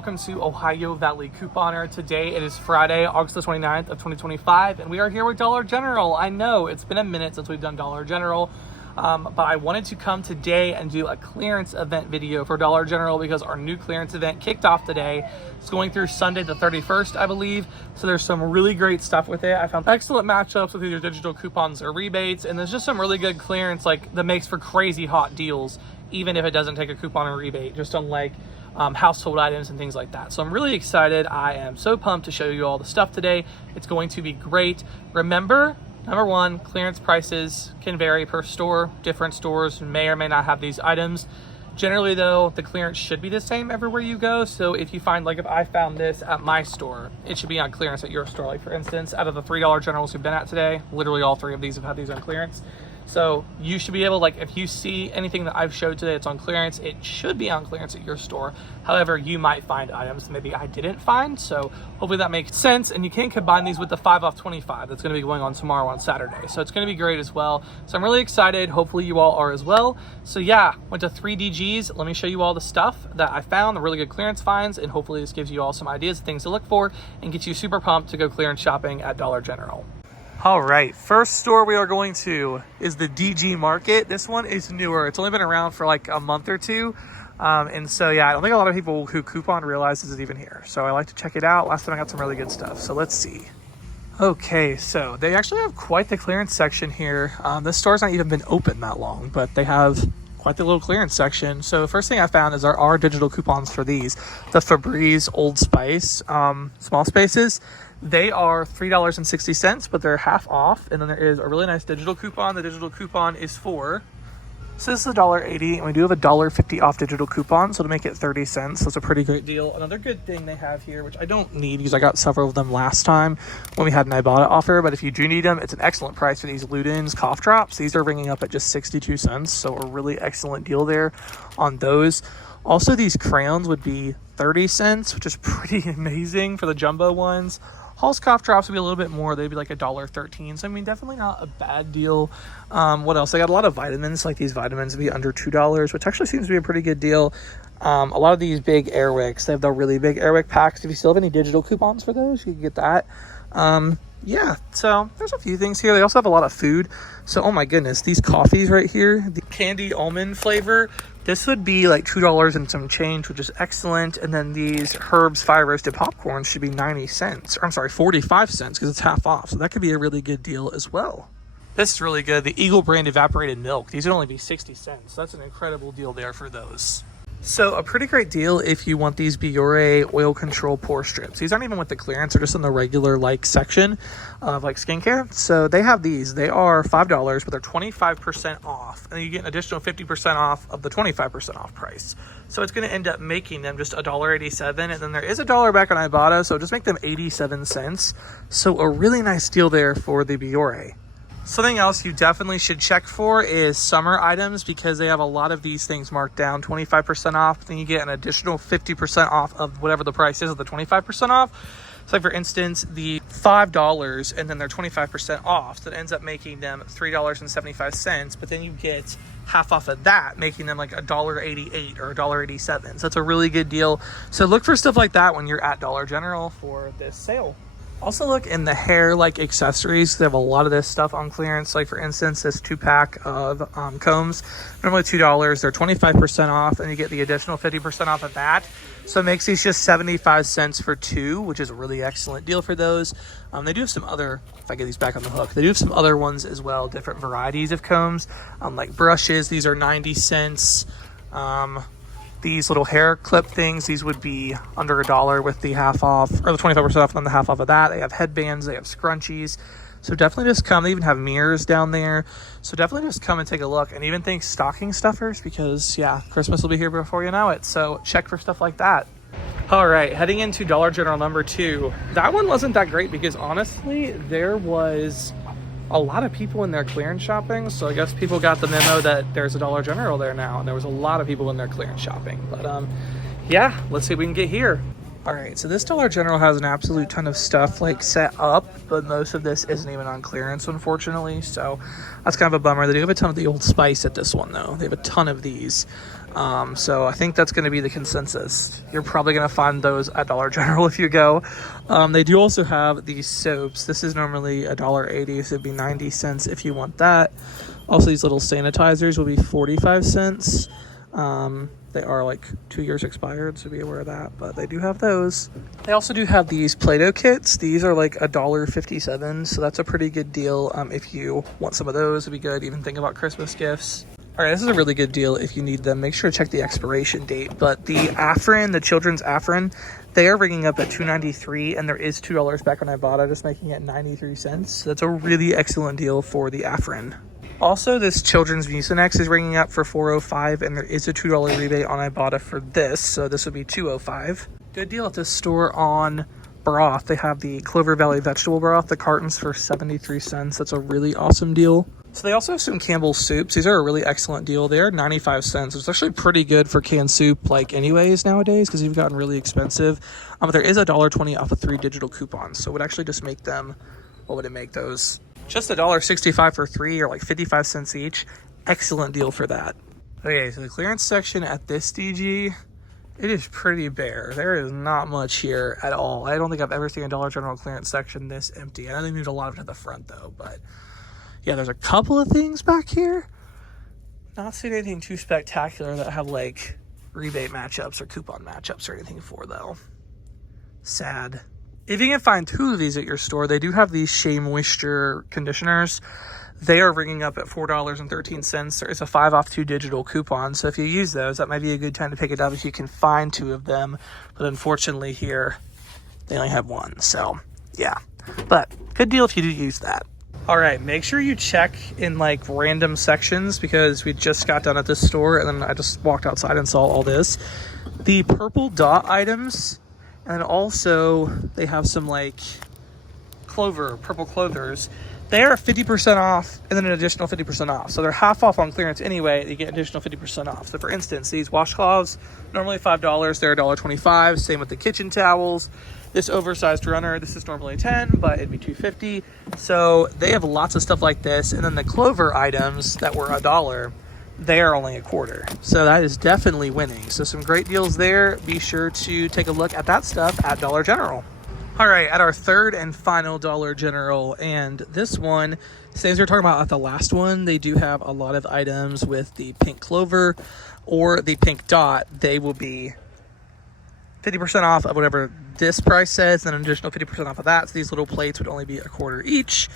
welcome to Ohio Valley Couponer. Today it is Friday, August the 29th of 2025, and we are here with Dollar General. I know it's been a minute since we've done Dollar General, but I wanted to come today and do a clearance event video for Dollar General because our new clearance event kicked off today. It's going through Sunday the 31st, I believe. So there's some really great stuff with it. I found excellent matchups with either digital coupons or rebates, and there's just some really good clearance that makes for crazy hot deals, even if it doesn't take a coupon or rebate, just on household items and things like that. So I'm really excited. I am so pumped to show you all the stuff today. It's going to be great. Remember, number one, clearance prices can vary per store. Different stores may or may not have these items. Generally though, the clearance should be the same everywhere you go. So if you find, if I found this at my store, it should be on clearance at your store. For instance, out of the $3 Generals we've been at today, literally all three of these have had these on clearance. So you should be able, if you see anything that I've showed today that's on clearance, it should be on clearance at your store. However, you might find items maybe I didn't find. So hopefully that makes sense. And you can combine these with the 5 off 25 that's going to be going on tomorrow on Saturday. So it's going to be great as well. So I'm really excited. Hopefully you all are as well. So yeah, went to 3DGs. Let me show you all the stuff that I found, the really good clearance finds. And hopefully this gives you all some ideas of things to look for and gets you super pumped to go clearance shopping at Dollar General. All right, first store we are going to is the DG Market. This one is newer. It's only been around for a month or two. And so, yeah, I don't think a lot of people who coupon realize this is even here. So I like to check it out. Last time I got some really good stuff. So let's see. Okay, so they actually have quite the clearance section here. This store's not even been open that long, but they have quite the little clearance section. So first thing I found is there are digital coupons for these. The Febreze Old Spice small spaces. They are $3.60, but they're half off. And then there is a really nice digital coupon. The digital coupon is so this is $1.80, and we do have a $1.50 off digital coupon, so to make it 30 cents. So it's a pretty great deal. Another good thing they have here, which I don't need because I got several of them last time when we had an Ibotta offer, but if you do need them, it's an excellent price for these Luden's cough drops. These are ringing up at just 62 cents, so a really excellent deal there on those. Also, these crayons would be 30 cents, which is pretty amazing for the jumbo ones. Hall's cough drops would be a little bit more. They'd be $1.13. So, I mean, definitely not a bad deal. What else? They got a lot of vitamins. These vitamins would be under $2, which actually seems to be a pretty good deal. A lot of these big Airwicks, they have the really big Airwick packs. If you still have any digital coupons for those, you can get that. Yeah, so there's a few things here. They also have a lot of food. So, oh my goodness, these coffees right here, the candy almond flavor, this would be $2 and some change, which is excellent. And then these Herbs Fire Roasted Popcorn should be 90 cents. Or, I'm sorry, 45 cents because it's half off. So that could be a really good deal as well. This is really good. The Eagle brand evaporated milk. These would only be 60 cents. That's an incredible deal there for those. So a pretty great deal if you want these Biore oil control pore strips. These aren't even with the clearance, they're just in the regular section of skincare. So they have these. They are $5, but they're 25% off. And then you get an additional 50% off of the 25% off price. So it's going to end up making them just $1.87. And then there is $1 back on Ibotta, so just make them 87 cents. So a really nice deal there for the Biore. Something else you definitely should check for is summer items because they have a lot of these things marked down 25% off. Then you get an additional 50% off of whatever the price is of the 25% off. So for instance, the $5 and then they're 25% off. So it ends up making them $3.75. But then you get half off of that, making them $1.88 or $1.87. So it's a really good deal. So look for stuff like that when you're at Dollar General for this sale. Also look in the hair accessories. They have a lot of this stuff on clearance. For instance, this 2-pack of combs, normally $2. They're 25% off, and you get the additional 50% off of that. So it makes these just 75 cents for 2, which is a really excellent deal for those. They do have some other, if I get these back on the hook, they do have some other ones as well, different varieties of combs, like brushes. These are 90 cents. These little hair clip things, these would be under $1 with the half off, or the 25% off and then the half off of that. They have headbands, they have scrunchies. So definitely just come. They even have mirrors down there. So definitely just come and take a look. And even think stocking stuffers because, yeah, Christmas will be here before you know it. So check for stuff like that. All right, heading into Dollar General number 2. That one wasn't that great because honestly, there was a lot of people in there clearance shopping. So I guess people got the memo that there's a Dollar General there now. And there was a lot of people in there clearance shopping. But yeah, let's see if we can get here. All right, so this Dollar General has an absolute ton of stuff set up, but most of this isn't even on clearance, unfortunately. So that's kind of a bummer. They do have a ton of the Old Spice at this one, though. They have a ton of these. So I think that's going to be the consensus. You're probably going to find those at Dollar General if you go. They do also have these soaps. This is normally $1.80, so it'd be 90 cents if you want that. Also, these little sanitizers will be 45 cents. They are like 2 years expired, so be aware of that, but they do have those. They also do have these Play-Doh kits. These are like $1.57, so that's a pretty good deal. If you want some of those, it'd be good. Even think about Christmas gifts. All right, this is a really good deal if you need them. Make sure to check the expiration date. But the Afrin, the children's Afrin, they are ringing up at $2.93, and there is $2 back on Ibotta, just making it 93 cents. So that's a really excellent deal for the Afrin. Also, this children's Mucinex is ringing up for $4.05, and there is a $2 rebate on Ibotta for this, so this would be $2.05. Good deal at this store on broth. They have the Clover Valley vegetable broth, the cartons for 73 cents. That's a really awesome deal. So they also have some Campbell's soups. These are a really excellent deal. They are 95 cents. It's actually pretty good for canned soup, like anyways nowadays, because you've gotten really expensive. But there is a $1.20 off of 3 digital coupons, so it would actually just make them, what would it make those? Just $1.65 for 3, or like 55 cents each. Excellent deal for that. Okay, so the clearance section at this DG, it is pretty bare. There is not much here at all. I don't think I've ever seen a Dollar General clearance section this empty. I know they moved a lot of it at the front though, but yeah, there's a couple of things back here. Not seeing anything too spectacular that have like rebate matchups or coupon matchups or anything for though. Sad. If you can find 2 of these at your store, they do have these Shea Moisture conditioners. They are ringing up at $4.13. There is a 5 off 2 digital coupon. So if you use those, that might be a good time to pick it up if you can find 2 of them. But unfortunately here, they only have 1. So yeah, but good deal if you do use that. All right, make sure you check in like random sections, because we just got done at this store and then I just walked outside and saw all this. The purple dot items, and also they have some like purple clovers. They are 50% off and then an additional 50% off. So they're half off on clearance anyway. You get an additional 50% off. So for instance, these washcloths, normally $5, they're $1.25. Same with the kitchen towels. This oversized runner, this is normally $10, but it'd be $2.50. So they have lots of stuff like this. And then the clover items that were $1, they are only $0.25. So that is definitely winning. So some great deals there. Be sure to take a look at that stuff at Dollar General. All right, at our third and final Dollar General, and this one, same as we were talking about at the last one, they do have a lot of items with the pink clover or the pink dot. They will be 50% off of whatever this price says, and an additional 50% off of that. So these little plates would only be $0.25 each.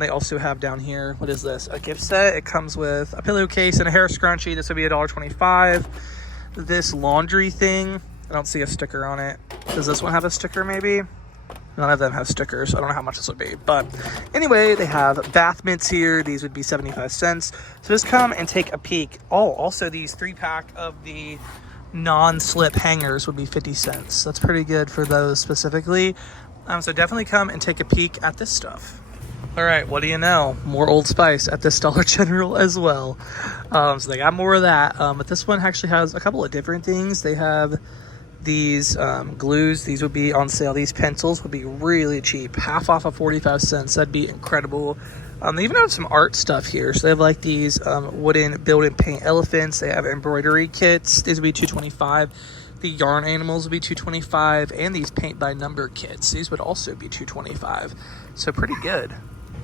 They also have down here, what is this? A gift set. It comes with a pillowcase and a hair scrunchie. This would be $1.25. This laundry thing, I don't see a sticker on it. Does this one have a sticker maybe? None of them have stickers, so I don't know how much this would be. But anyway, they have bath mitts here. These would be 75 cents. So just come and take a peek. Oh, also these 3-pack of the non-slip hangers would be 50 cents. That's pretty good for those specifically. So definitely come and take a peek at this stuff. All right, what do you know? More Old Spice at this Dollar General as well. So they got more of that. But this one actually has a couple of different things. They have these glues. These would be on sale. These pencils would be really cheap, half off of 45 cents. That'd be incredible. They even have some art stuff here. So they have like these wooden build and paint elephants. They have embroidery kits. These would be $2.25. The yarn animals would be $2.25, and these paint by number kits, these would also be $2.25. So pretty good.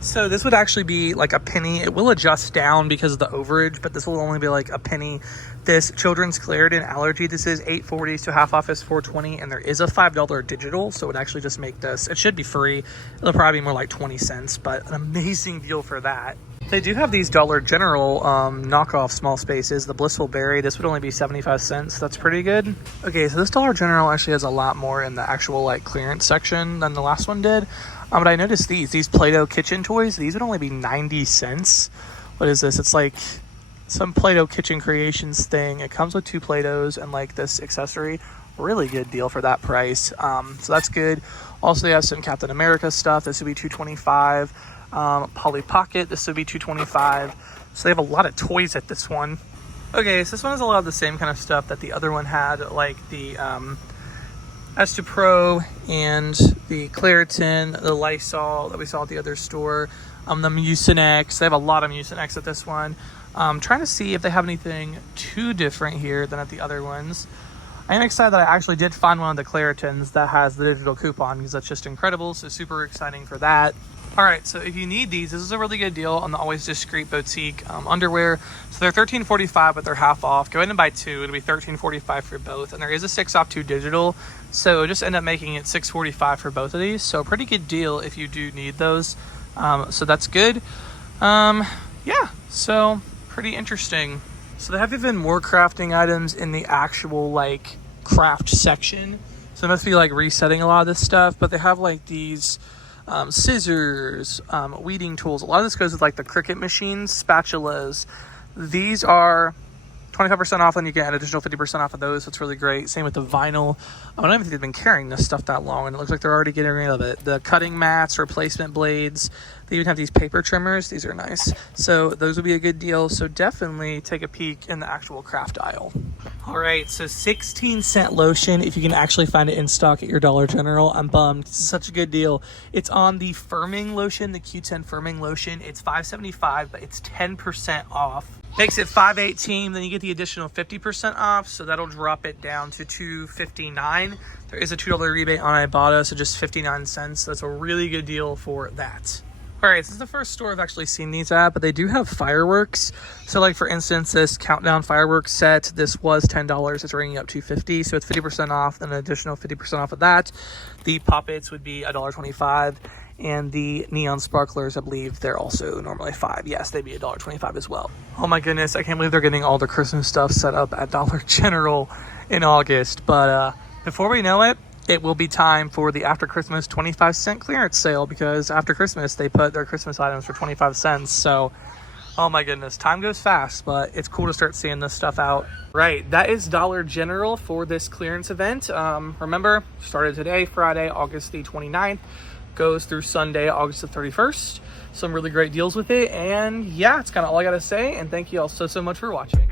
So this would actually be like a penny. It will adjust down because of the overage, but this will only be like a penny. This children's Claritin allergy, this is $8.40, so half off is $4.20, and there is a $5 digital, so it would actually just make this, it should be free. It'll probably be more like 20 cents, but an amazing deal for that. They do have these Dollar General knockoff small spaces. The Blissful Berry, this would only be 75 cents. That's pretty good. Okay, so this Dollar General actually has a lot more in the actual like clearance section than the last one did. But I noticed these Play-Doh kitchen toys, these would only be 90 cents. What is this? It's like some Play-Doh kitchen creations thing. It comes with 2 Play-Dohs and like this accessory. Really good deal for that price. So that's good. Also, they have some Captain America stuff. This would be $2.25. Polly Pocket, this would be $2.25. So they have a lot of toys at this one. Okay, so this one has a lot of the same kind of stuff that the other one had, like the S2 Pro and the Claritin, the Lysol that we saw at the other store, the Mucinex. They have a lot of Mucinex at this one. Trying to see if they have anything too different here than at the other ones. I am excited that I actually did find one of the Claritons that has the digital coupon, because that's just incredible. So super exciting for that. All right, so if you need these, this is a really good deal on the Always Discreet Boutique underwear. So they're $13.45, but they're half off. Go ahead and buy two. It'll be $13.45 for both. And there is a 6 off 2 digital. So just end up making it $6.45 for both of these. So a pretty good deal if you do need those. So that's good. Yeah, so pretty interesting. So they have even more crafting items in the actual like craft section. So it must be like resetting a lot of this stuff, but they have like these scissors, weeding tools. A lot of this goes with like the Cricut machines, spatulas. These are 25% off, and you get an additional 50% off of those. That's really great. Same with the vinyl. I don't even think they've been carrying this stuff that long, and it looks like they're already getting rid of it. The cutting mats, replacement blades. They even have these paper trimmers. These are nice. So those would be a good deal. So definitely take a peek in the actual craft aisle. All right, so 16-cent lotion, if you can actually find it in stock at your Dollar General. I'm bummed. This is such a good deal. It's on the firming lotion, the Q10 firming lotion. It's $5.75, but it's 10% off. Makes it $5.18, then you get the additional 50% off, so that'll drop it down to $2.59. There is a $2 rebate on Ibotta, so just 59 cents. That's a really good deal for that. All right, this is the first store I've actually seen these at, but they do have fireworks. So like for instance, this countdown fireworks set, this was $10. It's ringing up to $2.50, so it's 50% off, then an additional 50% off of that. The Poppets would be $1.25. And the neon sparklers, I believe they're also normally $5. Yes, they'd be $1.25 as well. Oh my goodness, I can't believe they're getting all the Christmas stuff set up at Dollar General in August. But before we know it, it will be time for the after Christmas 25-cent clearance sale, because after Christmas they put their Christmas items for 25 cents. So, oh my goodness, time goes fast, but it's cool to start seeing this stuff out. Right, that is Dollar General for this clearance event. Remember, started today, Friday, August the 29th. Goes through Sunday, August the 31st. Some really great deals with it. And yeah, it's kind of all I got to say. And thank you all so much for watching.